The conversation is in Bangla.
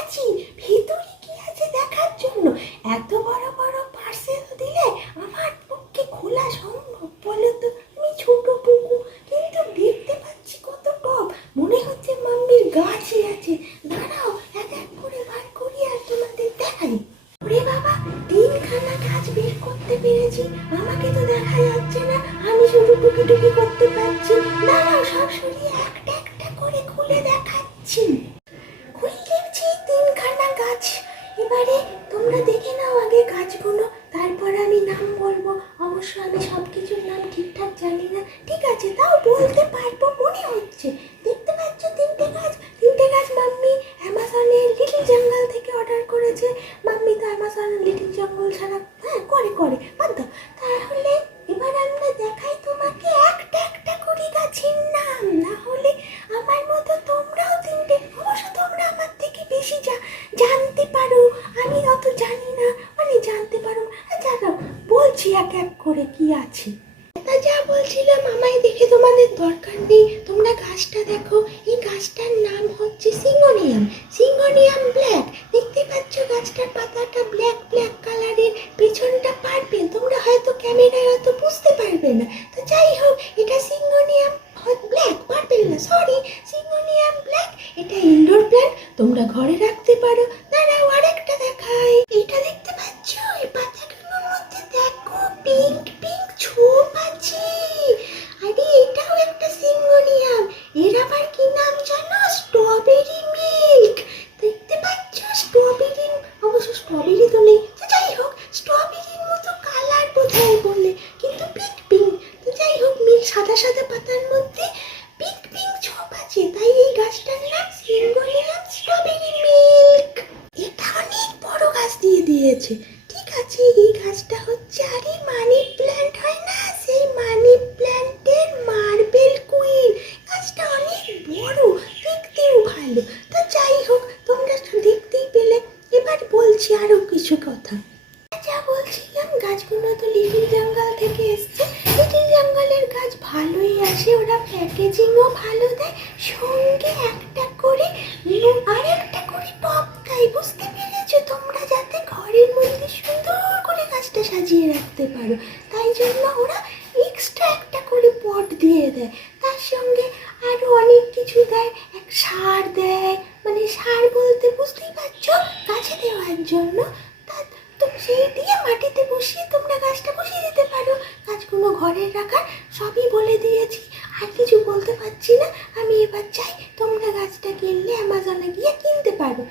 আছি, ভিতরে কি আছে দেখার জন্য? এত বড় বড় পার্সেল দিলে আমার পক্ষে খোলা সম্ভব বলো তো আমি ছোট পুকু কিন্তু দেখতে পাচ্ছি কত টপ মনে হচ্ছে মাম্মির গাছই আছে। দাঁড়াও, এক এক করে বার করি আর তোমাদের দেখাই। ওরে বাবা, তিনখানা গাছ বের করতে পেরেছি। আমাকে তো দেখা যাচ্ছে না, আমি শুধু টুকি টুকি করতে পারছি। দাঁড়াও, সব সরিয়ে একটা তোমরা দেখে নাও আগে গাছগুলো তারপর আমি নাম বলব অবশ্য আমি সব কিছুর নাম ঠিকঠাক জানি না ঠিক আছে তাও বলতে পারব মনে হচ্ছে দেখতে পাচ্ছ তিনটে গাছ তিনটে গাছ মাম্মি অ্যামাজনে লিটল জঙ্গল থেকে অর্ডার করেছে মাম্মি তো অ্যামাজন লিটল জঙ্গল ছাড়া হ্যাঁ করে করে বাদ দাও তাহলে এবার আমরা দেখাই তোমাকে একটা একটা করে গাছের নাম না হলে আমার মতো তোমরাও তিনটে অবশ্য তোমরা আমার থেকে বেশি জা- জানতে পারো আমি অত জানি না মানে জানতে পারো আর জানো বলছি এক এক করে কি আছে? তা যা বলছিলাম, আমায় দেখে তোমাদের দরকার নেই। তোমরা গাছটা দেখো। এই গাছটার নাম হচ্ছে সিঙ্গোনিয়াম। Syngonium black. দেখতে পাচ্ছ গাছটার পাতাটা ব্ল্যাক ব্ল্যাক কালারের। পেছনটা পারবেন তোমরা হয়তো ক্যামেরায় হয়তো বুঝতে পারবে না। তো যাই হোক, এটা সিঙ্গোনিয়াম ব্ল্যাক পারবেন না, সরি, সিঙ্গোনিয়াম ব্ল্যাক। এটা ইনডোর প্ল্যান্ট। তোমরা ঘরে রাখতে পারো। দাঁড়াও, আরেকটা এটা অনেক বড় গাছ দিয়ে দিয়েছে ঠিক আছে এই গাছটা হচ্ছে আরে মানি প্ল্যান্ট হয় না সেই মানি প্ল্যান্টের মার্বেল কুইন গাছটা অনেক বড় দেখতেও ভালো তা যাই হোক তোমরা তো দেখতেই পেলে এবার বলছি আরও কিছু কথা যা বলছিলাম গাছগুলো তো লিটিল জঙ্গল থেকে গাছ ভালোই ওরা প্যাকেজিংও ভালো দেয়। সঙ্গে একটা করে আর একটা করে টপ দেয়। বুঝতে পেরেছ তোমরা? যাতে ঘরের মধ্যে সুন্দর করে গাছটা সাজিয়ে রাখতে পারো। তাই জন্য ওরা এক্সট্রা একটা করে পট দিয়ে দেয়। তার সঙ্গে আরও অনেক কিছু দেয়। এক সার দেয়। মানে সার বলতে বুঝতেই পারছ? গাছে দেওয়ার জন্য। তা তো সেই দিয়ে মাটিতে বসিয়ে তোমরা গাছটা বসিয়ে দিতে পারো। গাছগুলো ঘরে রাখার সবই বলে দিয়েছি। আর কিছু বলতে পারছি না। আমি এবার চাই তোমরা গাছটা কিনলে অ্যামাজনে গিয়ে কিনতে পারো।